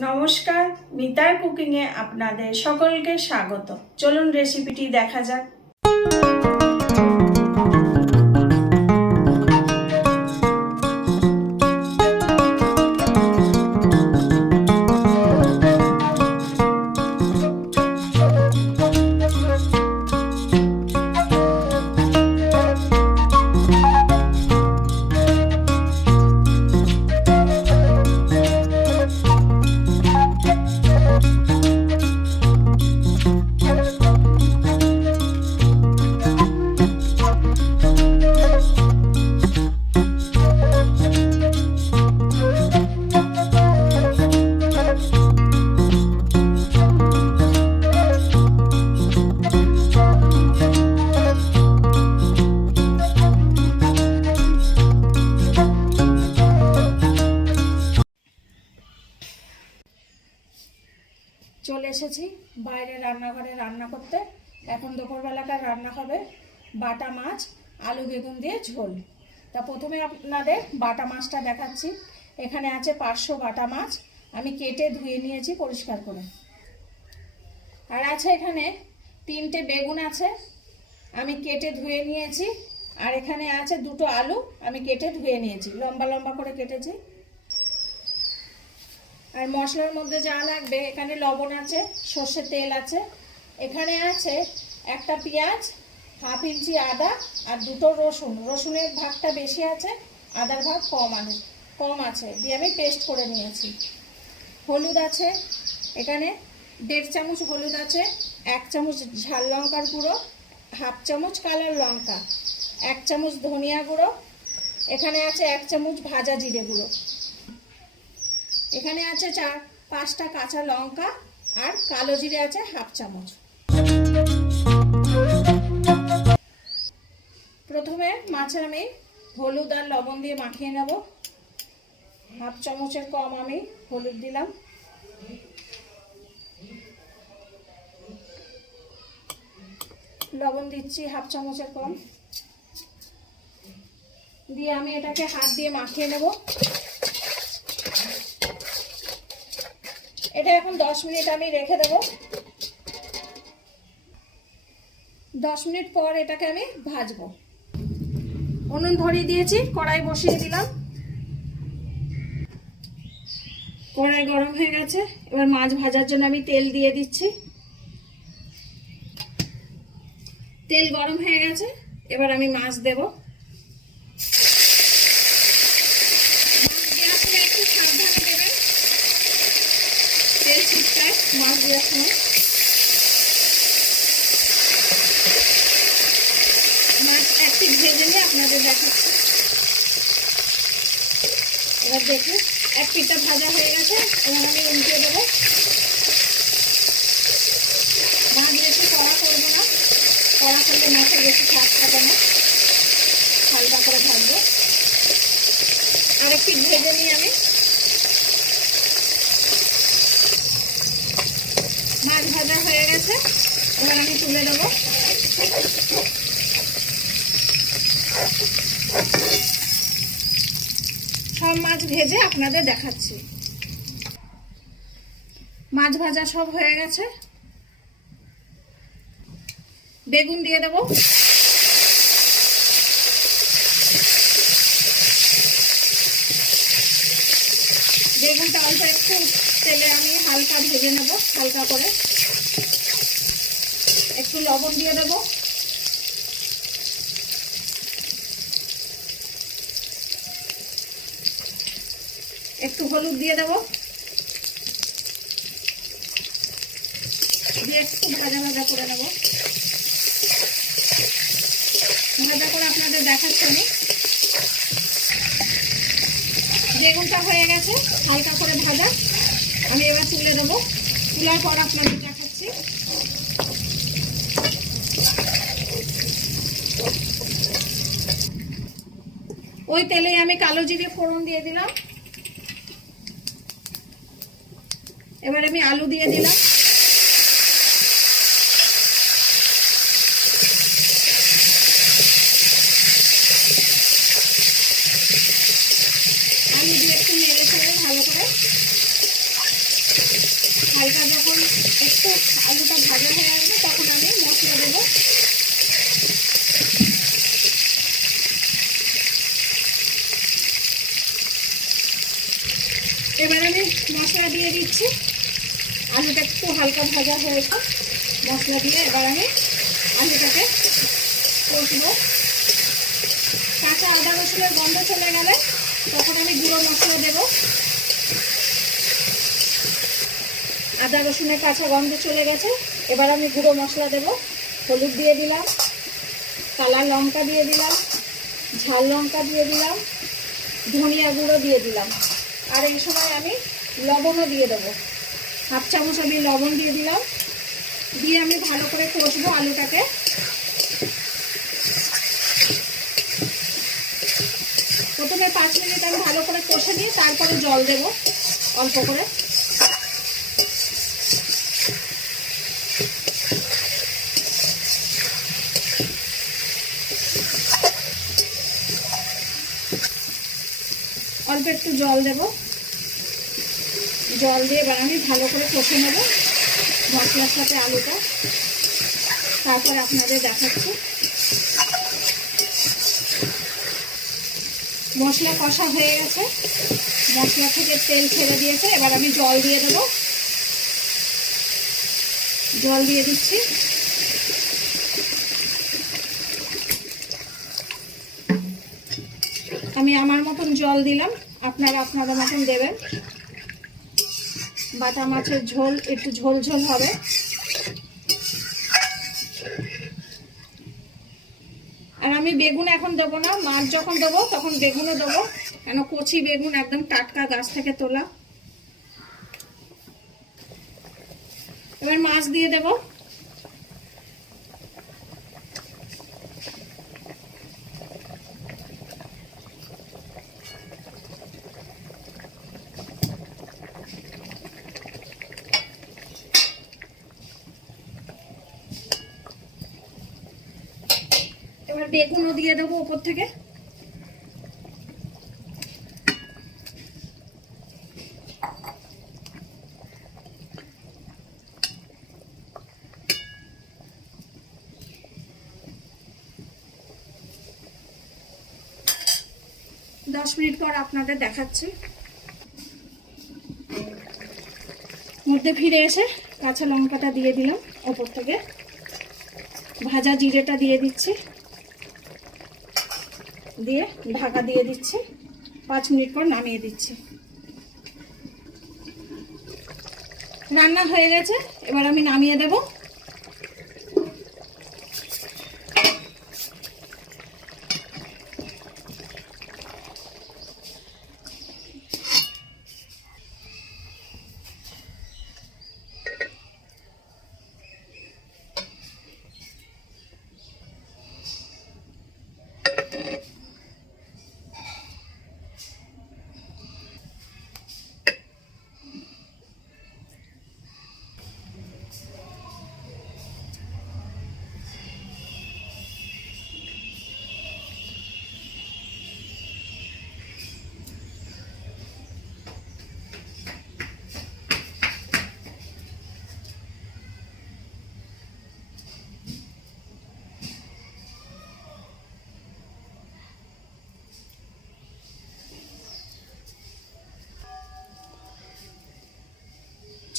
নমস্কার, মিতার কুকিংয়ে আপনাদের সকলকে স্বাগত। চলুন রেসিপিটি দেখা যাক। চলে এসেছি বাইরে রান্নাঘরে রান্না করতে। এখন দুপুরবেলাকার রান্না হবে বাটা মাছ আলু বেগুন দিয়ে ঝোল। তা প্রথমে আপনাদের বাটা মাছটা দেখাচ্ছি। এখানে আছে 500 বাটা মাছ, আমি কেটে ধুয়ে নিয়েছি পরিষ্কার করে। আর আছে এখানে 3টে বেগুন আছে, আমি কেটে ধুয়ে নিয়েছি। আর এখানে আছে 2টো আলু, আমি কেটে ধুয়ে নিয়েছি, লম্বা লম্বা করে কেটেছি। আর মশলার মধ্যে যা লাগবে, এখানে লবণ আছে, সর্ষের তেল আছে, এখানে আছে একটা পেঁয়াজ, হাফ ইঞ্চি আদা আর 2টো রসুন। রসুনের ভাগটা বেশি আছে, আদার ভাগ কম আছে, দিয়ে আমি পেস্ট করে নিয়েছি। হলুদ আছে এখানে 1.5 চামচ হলুদ আছে, 1 চামচ ঝাল লঙ্কার গুঁড়ো, হাফ চামচ কালার লঙ্কা, 1 চামচ ধনিয়া গুঁড়ো, এখানে আছে 1 চামচ ভাজা জিরে গুঁড়ো, এখানে আছে 4-5টা কাঁচা লঙ্কা, আর কালো জিরে আছে হাফ চামচ। প্রথমে মাছে আমি হলুদ আর লবণ দিয়ে মাখিয়ে নেব। হাফ চামচের কম আমি হলুদ দিলাম, লবণ দিচ্ছি হাফ চামচের কম, দিয়ে আমি এটাকে হাত দিয়ে মাখিয়ে নেব। এটা এখন 10 মিনিট আমি রেখে দেব। 10 মিনিট পর এটাকে আমি ভাজবো। উনুন ধরিয়ে দিয়েছি, কড়াই বসিয়ে দিলাম। কড়াই গরম হয়ে গেছে, এবার মাছ ভাজার জন্য আমি তেল দিয়ে দিচ্ছি। তেল গরম হয়ে গেছে, এবার আমি মাছ দেব। একটু সাবধানে দেবেন, তেল ছিটকায় মাছ দেওয়ার সময়। মাছ একটু ভেজে নিয়ে আপনাদের দেখাচ্ছি। এবার দেখুন এক পিঠটা ভাজা হয়ে গেছে, এবার আমি উল্টে দেবো। মাছ বেশি কড়া করবো না, কড়া করলে মাছের বেশি স্বাদ থাকে না, হালকা করে ভাজবো। আর একটু ভেজে নিয়ে আমি মাছ ভাজা হয়ে গেছে, এবার আমি তুলে দেবো। সব মাছ ভেজে আপনাদের দেখাচ্ছি। মাছ ভাজা সব হয়ে গেছে, বেগুন দিয়ে দেবো। বেগুনটা অল্প একটু তেলে আমি হালকা ভেজে নেব, হালকা করে। একটু লবণ দিয়ে দেবো, একটু হলুদ দিয়ে দেবো, দিয়ে একটু ভাজা ভাজা করে নেব। ভাজা করে আপনাদের দেখাচ্ছি আমি। বেগুনটা হয়ে গেছে হালকা করে ভাজা, আমি এবার তুলে দেবো। তোলার পর আপনাদের দেখাচ্ছি। ওই তেলে আমি কালো জিরে ফোড়ন দিয়ে দিলাম। এবার আমি আলু দিয়ে দিলাম। আলু দিয়ে একটু নেড়ে ছেড়ে ভালো করে হালকা যখন একটু আলুটা ভাজা হয়ে আসবে তখন আমি মশলা দেবো। এবার আমি মশলা দিয়ে দিচ্ছি। আলুটা একটু হালকা ভাজা হয়েছে, মশলা দিয়ে এবার আমি আলুটাকে কষবো। কাঁচা আদা রসুনের গন্ধ চলে গেলে তখন আমি গুঁড়ো মশলা দেব। আদা রসুনের কাঁচা গন্ধ চলে গেছে, এবার আমি গুঁড়ো মশলা দেব। হলুদ দিয়ে দিলাম, কালা লঙ্কা দিয়ে দিলাম, ঝাল লঙ্কা দিয়ে দিলাম, ধনিয়া গুঁড়ো দিয়ে দিলাম। আর এই সময় আমি লবণও দিয়ে দেবো। হাফ চামচ আমি লবণ দিয়ে দিলাম। দিয়ে আমি ভালো করে কষবো আলুটাকে। প্রথমে 5 মিনিট আমি ভালো করে কষে নিয়ে তারপরে জল দেব অল্প করে। অল্প একটু জল দেব। জল দিয়ে এবার আমি ভালো করে কষে নেব মশলার সাথে আলুটা। তারপর আপনাদের দেখাচ্ছি। মশলা কষা হয়ে গেছে, মশলা থেকে তেল ছেড়ে দিয়েছে। এবার আমি জল দিয়ে দেব। জল দিয়ে দিচ্ছি। আমি আমার মতন জল দিলাম, আপনারা আপনাদের মতন দেবেন। বাটা মাছের ঝোল একটু ঝোল ঝোল হবে। আর আমি বেগুন এখন দেবো না, মাছ যখন দেবো তখন বেগুনও দেবো, কেন কচি বেগুন একদম টাটকা গাছ থেকে তোলা। এবার মাছ দিয়ে দেব। এবার বেগুনও দিয়ে দেবো উপর থেকে। দশ মিনিট পর আপনাদের দেখাচ্ছি। মধ্যে ফিরে এসে কাঁচা লঙ্কাটা দিয়ে দিলাম ওপর থেকে। ভাজা জিরেটা দিয়ে দিচ্ছি, দিয়ে ঢাকা দিয়ে দিচ্ছি। 5 মিনিট পর নামিয়ে দিচ্ছি। রান্না হয়ে গেছে, এবার আমি নামিয়ে দেব।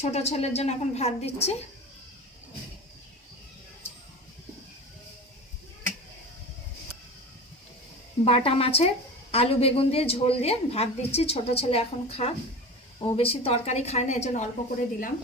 ছোট ছেলের জন্য এখন ভাত দিচ্ছি। বাটা মাছের আলু বেগুন দিয়ে ঝোল দিয়ে ভাত দিচ্ছি। ছোট ছেলে এখন খাক, ও বেশি তরকারি খায় না, এজন্য অল্প করে দিলাম।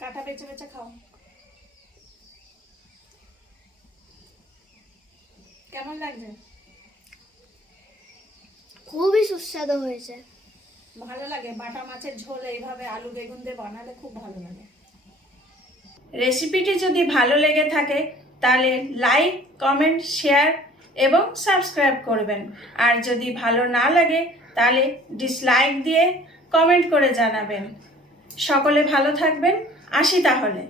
কাটা বেছে বেছে খাও। কেমন লাগছে? খুবই সুস্বাদু হয়েছে। ভালো লাগে বাটা মাছের ঝোল এইভাবে আলু বেগুন দিয়ে বানালে, খুব ভালো লাগে। রেসিপিটি যদি ভালো লেগে থাকে তাহলে লাইক, কমেন্ট, শেয়ার এবং সাবস্ক্রাইব করবেন। আর যদি ভালো না লাগে তাহলে ডিসলাইক দিয়ে কমেন্ট করে জানাবেন। সকলে ভালো থাকবেন, আসি তাহলে।